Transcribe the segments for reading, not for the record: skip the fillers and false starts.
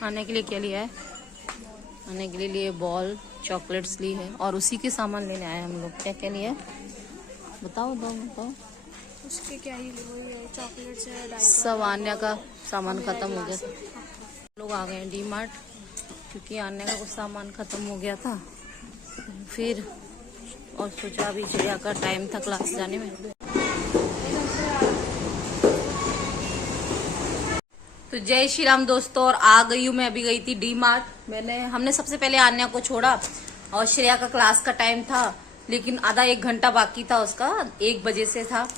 खाने के लिए क्या लिया है? खाने के लिए बॉल, चॉकलेट्स ली है और उसी के सामान लेने आए हम लोग। क्या क्या लिया है बताओ, बताओ। उसके क्या ही वही है, चॉकलेट्स है, डायपर, सब आन्या का सामान खत्म हो गया था। लोग आ गए डी मार्ट क्योंकि आन्या का कुछ सामान खत्म हो गया था फिर, और सोचा अभी श्रेया का टाइम था क्लास जाने में। तो जय श्री राम दोस्तों, और आ गई हूँ मैं। अभी गई थी डी मार्ट। हमने सबसे पहले आन्या को छोड़ा और श्रेया का क्लास का टाइम था, लेकिन आधा 1 घंटा बाकी था उसका, 1 बजे से था।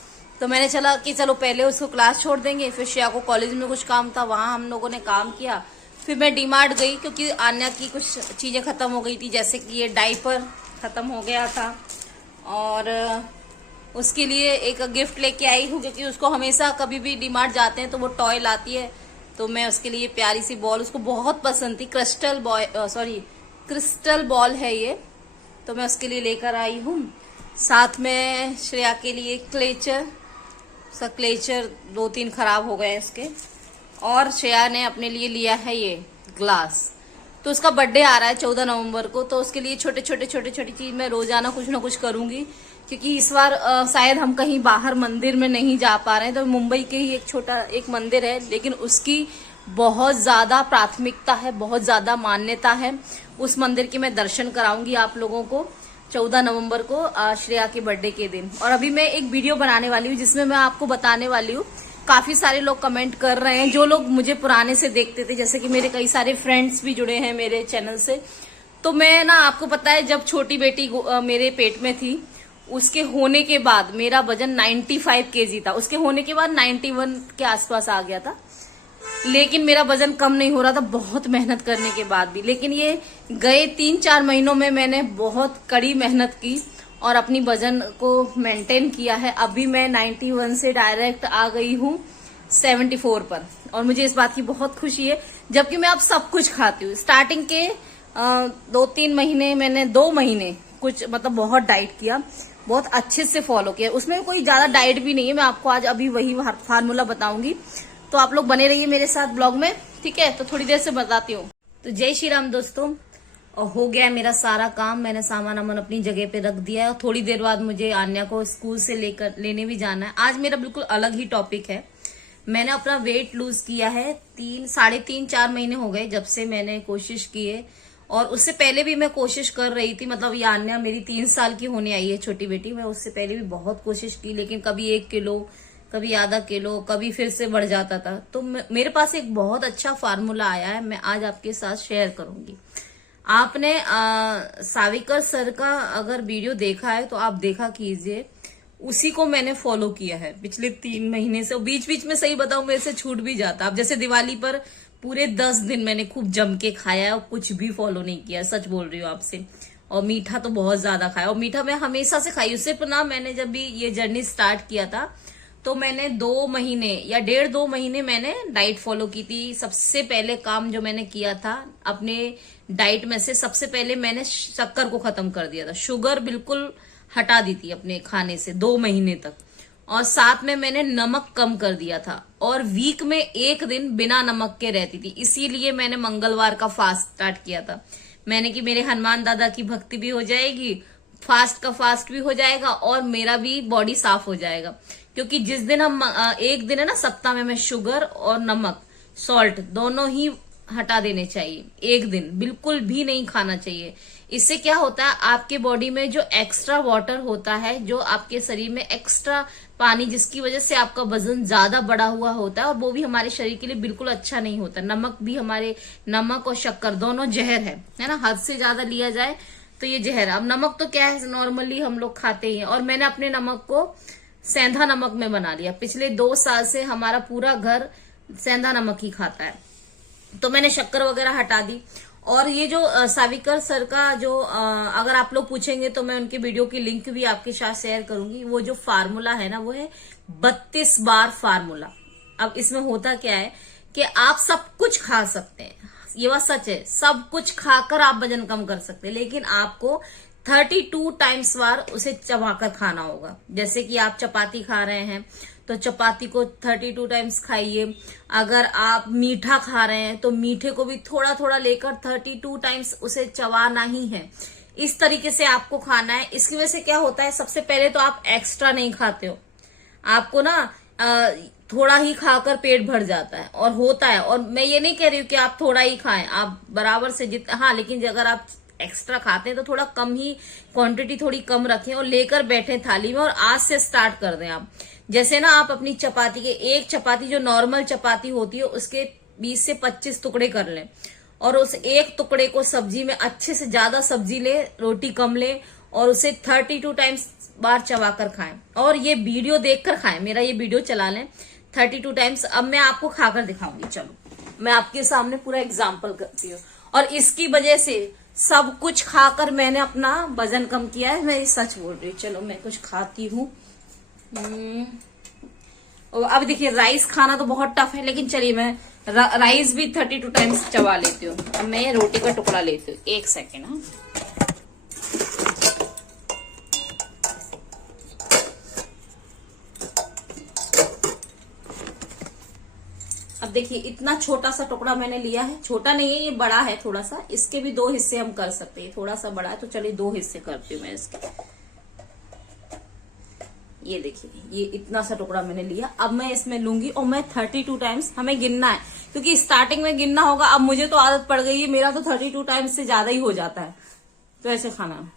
तो मैंने चला कि चलो पहले उसको क्लास छोड़ देंगे, फिर श्रेया को कॉलेज में कुछ काम था, वहां हम लोगों ने काम किया। फिर मैं डी मार्ट गई क्योंकि आन्या की कुछ चीजें खत्म हो गई थी, जैसे कि ये डायपर खत्म हो गया था और उसके लिए एक गिफ्ट लेके आई हूँ, क्योंकि उसको हमेशा कभी भी डी मार्ट जाते हैं तो वो टॉय लाती है। तो मैं उसके लिए प्यारी सी बॉल, उसको बहुत पसंद थी, क्रिस्टल बॉल है ये, तो मैं उसके लिए लेकर आई हूँ। साथ में श्रेया के लिए क्लेचर 2-3 खराब हो गए इसके, और श्रेया ने अपने लिए लिया है ये ग्लास। तो उसका बर्थडे आ रहा है 14 नवंबर को, तो उसके लिए छोटे छोटी चीज मैं रोजाना कुछ ना कुछ करूंगी, क्योंकि इस बार शायद हम कहीं बाहर मंदिर में नहीं जा पा रहे हैं। तो मुंबई के ही एक मंदिर है, लेकिन उसकी बहुत ज्यादा प्राथमिकता है, बहुत ज्यादा मान्यता है। उस मंदिर के मैं दर्शन कराऊंगी आप लोगों को 14 नवंबर को, श्रेया के बर्थडे के दिन। और अभी मैं एक वीडियो बनाने वाली हूँ जिसमें मैं आपको बताने वाली हूँ, काफी सारे लोग कमेंट कर रहे हैं, जो लोग मुझे पुराने से देखते थे, जैसे कि मेरे कई सारे फ्रेंड्स भी जुड़े हैं मेरे चैनल से। तो मैं ना, आपको पता है, जब छोटी बेटी मेरे पेट में थी, उसके होने के बाद मेरा वजन 95 केजी था। उसके होने के बाद 91 के आसपास आ गया था, लेकिन मेरा वजन कम नहीं हो रहा था, बहुत मेहनत करने के बाद भी। लेकिन ये गए 3-4 महीनों में मैंने बहुत कड़ी मेहनत की और अपनी वजन को मेंटेन किया है। अभी मैं 91 से डायरेक्ट आ गई हूँ 74 पर, और मुझे इस बात की बहुत खुशी है, जबकि मैं अब सब कुछ खाती हूँ। स्टार्टिंग के 2-3 महीने मैंने 2 महीने कुछ मतलब बहुत डाइट किया, बहुत अच्छे से फॉलो किया। उसमें कोई ज्यादा डाइट भी नहीं है, मैं आपको आज अभी वही फार्मूला बताऊंगी। तो आप लोग बने रहिए मेरे साथ ब्लॉग में, ठीक है? तो थोड़ी देर से बताती हूँ। तो जय श्री राम दोस्तों, और हो गया मेरा सारा काम, मैंने सामान अपनी जगह पे रख दिया है। और थोड़ी देर बाद मुझे आन्या को स्कूल से लेने भी जाना है। आज मेरा बिल्कुल अलग ही टॉपिक है। मैंने अपना वेट लूज किया है, 3-4 महीने हो गए जब से मैंने कोशिश की है, और उससे पहले भी मैं कोशिश कर रही थी। मतलब ये आन्या मेरी 3 साल की होने आई है, छोटी बेटी। मैं उससे पहले भी बहुत कोशिश की, लेकिन कभी 1 किलो, कभी आधा किलो, कभी फिर से बढ़ जाता था। तो मेरे पास एक बहुत अच्छा फार्मूला आया है, मैं आज आपके साथ शेयर करूंगी। आपने साविकर सर का अगर वीडियो देखा है तो आप देखा कीजिए, उसी को मैंने फॉलो किया है पिछले 3 महीने से। बीच बीच में, सही बताऊं, मेरे से छूट भी जाता। अब जैसे दिवाली पर पूरे 10 दिन मैंने खूब जम के खाया है और कुछ भी फॉलो नहीं किया, सच बोल रही हूँ आपसे। और मीठा तो बहुत ज्यादा खाया, और मीठा मैं हमेशा से खाई। उससे ना, मैंने जब भी ये जर्नी स्टार्ट किया था तो मैंने 2 महीने या 1.5-2 महीने मैंने डाइट फॉलो की थी। सबसे पहले काम जो मैंने किया था अपने डाइट में से, सबसे पहले मैंने शक्कर को खत्म कर दिया था। शुगर बिल्कुल हटा दी थी अपने खाने से 2 महीने तक, और साथ में मैंने नमक कम कर दिया था, और वीक में 1 दिन बिना नमक के रहती थी। इसीलिए मैंने मंगलवार का फास्ट स्टार्ट किया था। मैंने कि मेरे हनुमान दादा की भक्ति भी हो जाएगी, फास्ट का फास्ट भी हो जाएगा, और मेरा भी बॉडी साफ हो जाएगा। क्योंकि जिस दिन हम 1 दिन है ना सप्ताह में, मैं शुगर और नमक, सॉल्ट दोनों ही हटा देने चाहिए। 1 दिन बिल्कुल भी नहीं खाना चाहिए। इससे क्या होता है, आपके बॉडी में जो एक्स्ट्रा वाटर होता है, जो आपके शरीर में एक्स्ट्रा पानी, जिसकी वजह से आपका वजन ज्यादा बढ़ा हुआ होता है, और वो भी हमारे शरीर के लिए बिल्कुल अच्छा नहीं होता। नमक और शक्कर दोनों जहर है ना? हद से ज्यादा लिया जाए तो ये जहर है। अब नमक तो क्या है, नॉर्मली हम लोग खाते ही हैं, और मैंने अपने नमक को सेंधा नमक में बना लिया। पिछले 2 साल से हमारा पूरा घर सेंधा नमक ही खाता है, तो मैंने शक्कर वगैरह हटा दी। और ये जो साविकर सर का जो अगर आप लोग पूछेंगे तो मैं उनके वीडियो की लिंक भी आपके साथ शेयर करूंगी। वो जो फार्मूला है ना, वो है 32 बार फार्मूला। अब इसमें होता क्या है कि आप सब कुछ खा सकते हैं, ये बात सच है, सब कुछ खाकर आप वजन कम कर सकते हैं, लेकिन आपको 32 टाइम्स बार उसे चबाकर खाना होगा। जैसे कि आप चपाती खा रहे हैं तो चपाती को 32 टाइम्स खाइए। अगर आप मीठा खा रहे हैं तो मीठे को भी थोड़ा थोड़ा लेकर 32 टाइम्स उसे चबाना ही है। इस तरीके से आपको खाना है। इसकी वजह से क्या होता है, सबसे पहले तो आप एक्स्ट्रा नहीं खाते हो, आपको ना थोड़ा ही खाकर पेट भर जाता है और होता है। और मैं ये नहीं कह रही हूँ कि आप थोड़ा ही खाएं, आप बराबर से हाँ, लेकिन अगर आप एक्स्ट्रा खाते हैं तो थोड़ा कम ही क्वांटिटी थोड़ी कम रखें और लेकर बैठे थाली में और आज से स्टार्ट कर दें आप। जैसे ना आप अपनी चपाती के, एक चपाती जो नॉर्मल चपाती होती है उसके 20 से 25 टुकड़े कर लें और उस एक टुकड़े को सब्जी में अच्छे से ज्यादा सब्जी ले, रोटी कम ले और उसे 32 टाइम्स बार चबाकर खाएं। और ये वीडियो देखकर खाएं, मेरा ये वीडियो चला लें 32 टाइम्स। अब मैं आपको खाकर दिखाऊंगी, चलो मैं आपके सामने पूरा एग्जाम्पल करती हूँ। और इसकी वजह से सब कुछ खाकर मैंने अपना वजन कम किया है, मैं ये सच बोल रही हूँ। चलो मैं कुछ खाती हूँ। अब देखिए राइस खाना तो बहुत टफ है, लेकिन चलिए मैं राइस भी 32 टाइम्स चबा लेती हूँ। अब मैं रोटी का टुकड़ा लेती हूँ, 1 सेकेंड। हाँ, अब देखिए इतना छोटा सा टुकड़ा मैंने लिया है, छोटा नहीं है ये, बड़ा है थोड़ा सा। इसके भी 2 हिस्से हम कर सकते हैं, थोड़ा सा बड़ा है तो चलिए 2 हिस्से करती हूँ मैं इसके। ये देखिए ये इतना सा टुकड़ा मैंने लिया। अब मैं इसमें लूंगी और मैं 32 टाइम्स, हमें गिनना है क्योंकि स्टार्टिंग में गिनना होगा। अब मुझे तो आदत पड़ गई है, मेरा तो 32 टाइम्स से ज्यादा ही हो जाता है, तो ऐसे खाना।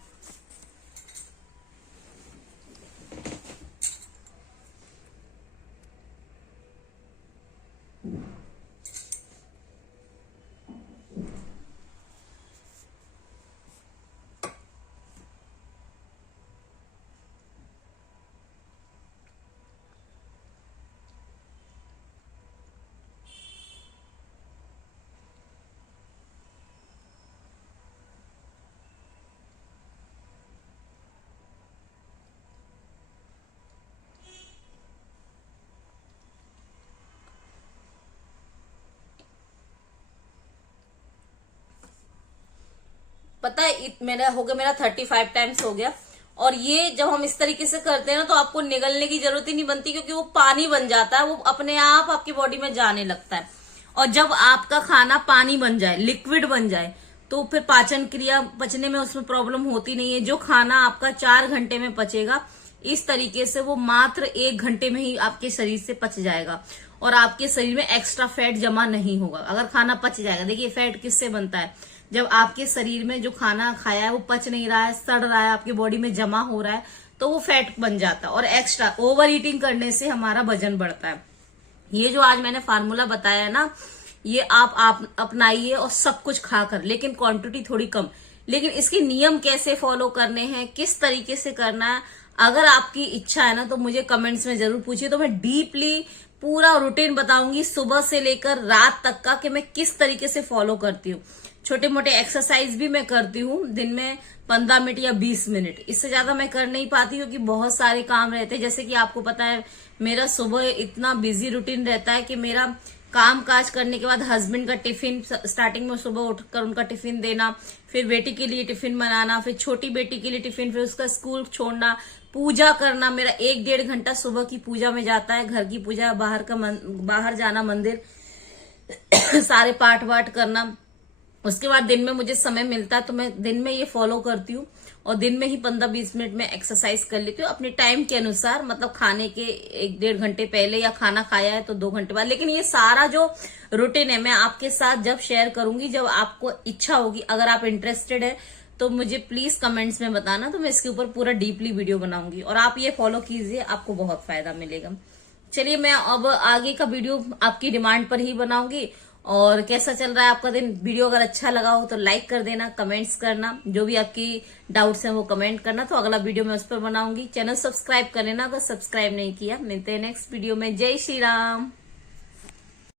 पता है मेरा हो गया, मेरा 35 टाइम्स हो गया। और ये जब हम इस तरीके से करते हैं ना तो आपको निगलने की जरूरत ही नहीं बनती, क्योंकि वो पानी बन जाता है, वो अपने आप आपकी बॉडी में जाने लगता है। और जब आपका खाना पानी बन जाए, लिक्विड बन जाए, तो फिर पाचन क्रिया, पचने में उसमें प्रॉब्लम होती नहीं है। जो खाना आपका 4 घंटे में पचेगा, इस तरीके से वो मात्र 1 घंटे में ही आपके शरीर से पच जाएगा और आपके शरीर में एक्स्ट्रा फैट जमा नहीं होगा अगर खाना पच जाएगा। देखिए फैट किससे बनता है, जब आपके शरीर में जो खाना खाया है वो पच नहीं रहा है, सड़ रहा है, आपकी बॉडी में जमा हो रहा है, तो वो फैट बन जाता है। और एक्स्ट्रा ओवर ईटिंग करने से हमारा वजन बढ़ता है। ये जो आज मैंने फार्मूला बताया है ना, ये आप अपनाइए और सब कुछ खाकर, लेकिन क्वांटिटी थोड़ी कम। लेकिन इसके नियम कैसे फॉलो करने हैं, किस तरीके से करना है, अगर आपकी इच्छा है ना तो मुझे कमेंट्स में जरूर पूछिए, तो मैं डीपली पूरा रूटीन बताऊंगी सुबह से लेकर रात तक का, कि मैं किस तरीके से फॉलो करती हूँ। छोटे मोटे एक्सरसाइज भी मैं करती हूँ, दिन में 15 मिनट या 20 मिनट, इससे ज्यादा मैं कर नहीं पाती क्योंकि बहुत सारे काम रहते हैं। जैसे कि आपको पता है मेरा सुबह इतना बिजी रूटीन रहता है कि मेरा काम काज करने के बाद हस्बैंड का टिफिन, स्टार्टिंग में सुबह उठकर उनका टिफिन देना, फिर बेटी के लिए टिफिन बनाना, फिर छोटी बेटी के लिए टिफिन, फिर उसका स्कूल छोड़ना, पूजा करना। मेरा 1-1.5 घंटा सुबह की पूजा में जाता है, घर की पूजा, बाहर जाना मंदिर, सारे पाठ वाठ करना। उसके बाद दिन में मुझे समय मिलता है तो मैं दिन में ये फॉलो करती हूँ और दिन में ही 15-20 मिनट में एक्सरसाइज कर लेती हूँ अपने टाइम के अनुसार, मतलब खाने के 1-1.5 घंटे पहले या खाना खाया है तो 2 घंटे बाद। लेकिन ये सारा जो रूटीन है मैं आपके साथ जब शेयर करूंगी, जब आपको इच्छा होगी, अगर आप इंटरेस्टेड है तो मुझे प्लीज कमेंट्स में बताना, तो मैं इसके ऊपर पूरा डीपली वीडियो बनाऊंगी और आप ये फॉलो कीजिए, आपको बहुत फायदा मिलेगा। चलिए मैं अब आगे का वीडियो आपकी डिमांड पर ही बनाऊंगी। और कैसा चल रहा है आपका दिन, वीडियो अगर अच्छा लगा हो तो लाइक कर देना, कमेंट्स करना, जो भी आपकी डाउट्स हैं वो कमेंट करना, तो अगला वीडियो मैं उस पर बनाऊंगी। चैनल सब्सक्राइब कर लेना अगर सब्सक्राइब नहीं किया। मिलते हैं नेक्स्ट वीडियो में। जय श्री राम।